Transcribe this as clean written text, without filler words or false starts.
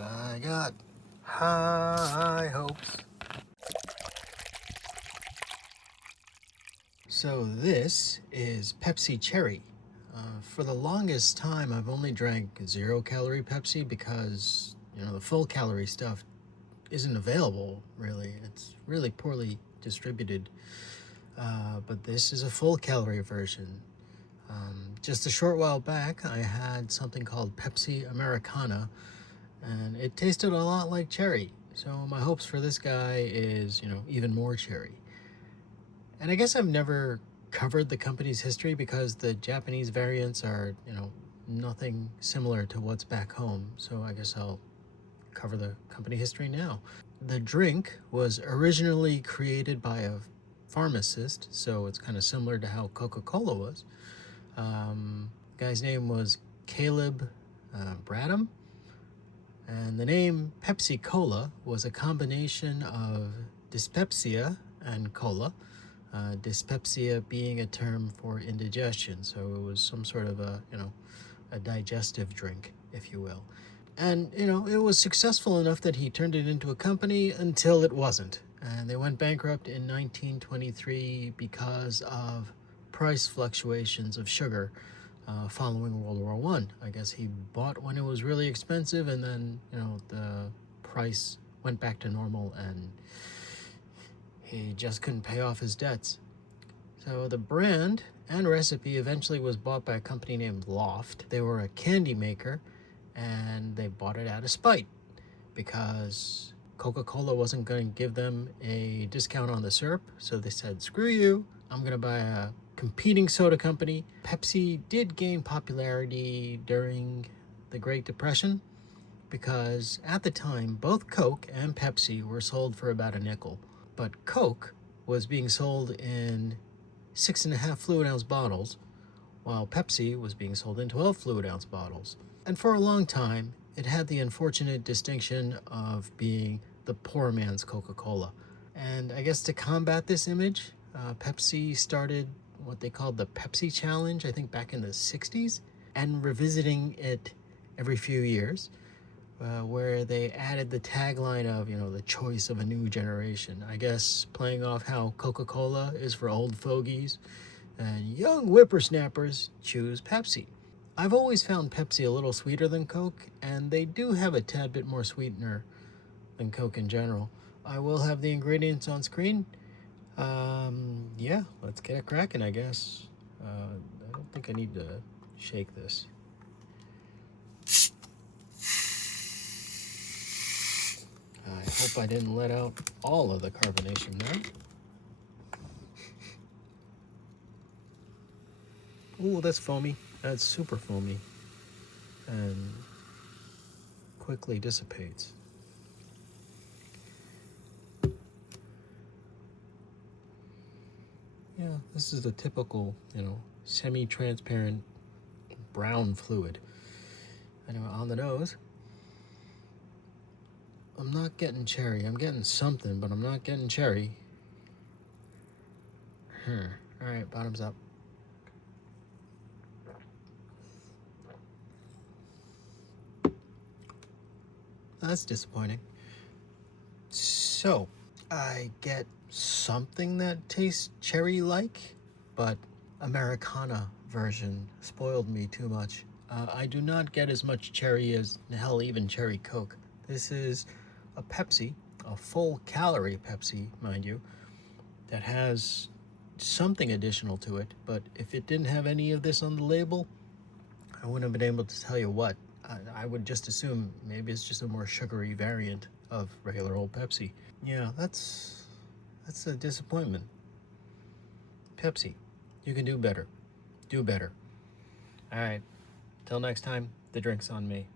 I got high hopes. So this is Pepsi Cherry. For the longest time, I've only drank 0-calorie Pepsi because, the full calorie stuff isn't available, really. It's really poorly distributed. But this is a full calorie version. Just a short while back, I had something called Pepsi Americana, and it tasted a lot like cherry. So my hopes for this guy is, even more cherry. And I guess I've never covered the company's history because the Japanese variants are, nothing similar to what's back home. So I guess I'll cover the company history now. The drink was originally created by a pharmacist, so it's kind of similar to how Coca-Cola was. Guy's name was Caleb Bradham, and the name Pepsi Cola was a combination of dyspepsia and cola. Dyspepsia being a term for indigestion, so it was some sort of a digestive drink, if you will. And it was successful enough that he turned it into a company until it wasn't, and they went bankrupt in 1923 because of price fluctuations of sugar following World War I. I guess he bought when it was really expensive, and then the price went back to normal, and he just couldn't pay off his debts. So the brand and recipe eventually was bought by a company named Loft. They were a candy maker, and they bought it out of spite because Coca-Cola wasn't going to give them a discount on the syrup. So they said, screw you, I'm going to buy a competing soda company. Pepsi did gain popularity during the Great Depression because at the time, both Coke and Pepsi were sold for about a nickel. But Coke was being sold in 6.5 fluid ounce bottles, while Pepsi was being sold in 12 fluid ounce bottles. And for a long time, it had the unfortunate distinction of being the poor man's Coca-Cola. And I guess to combat this image, Pepsi started what they called the Pepsi Challenge, I think back in the 60s, and revisiting it every few years. Where they added the tagline of, the choice of a new generation. I guess playing off how Coca-Cola is for old fogies and young whippersnappers choose Pepsi. I've always found Pepsi a little sweeter than Coke, and they do have a tad bit more sweetener than Coke in general. I will have the ingredients on screen. Yeah, let's get it cracking, I guess. I don't think I need to shake this. I hope I didn't let out all of the carbonation there. Ooh, that's foamy. That's super foamy. And quickly dissipates. Yeah, this is the typical, semi-transparent brown fluid. Anyway, on the nose, I'm not getting cherry. I'm getting something, but I'm not getting cherry. All right, bottoms up. That's disappointing. So, I get something that tastes cherry-like, but Americana version spoiled me too much. I do not get as much cherry as, hell, even cherry Coke. This is a Pepsi, a full-calorie Pepsi, mind you, that has something additional to it, but if it didn't have any of this on the label, I wouldn't have been able to tell you what. I would just assume maybe it's just a more sugary variant of regular old Pepsi. Yeah, that's a disappointment. Pepsi, you can do better. Do better. All right, till next time, the drink's on me.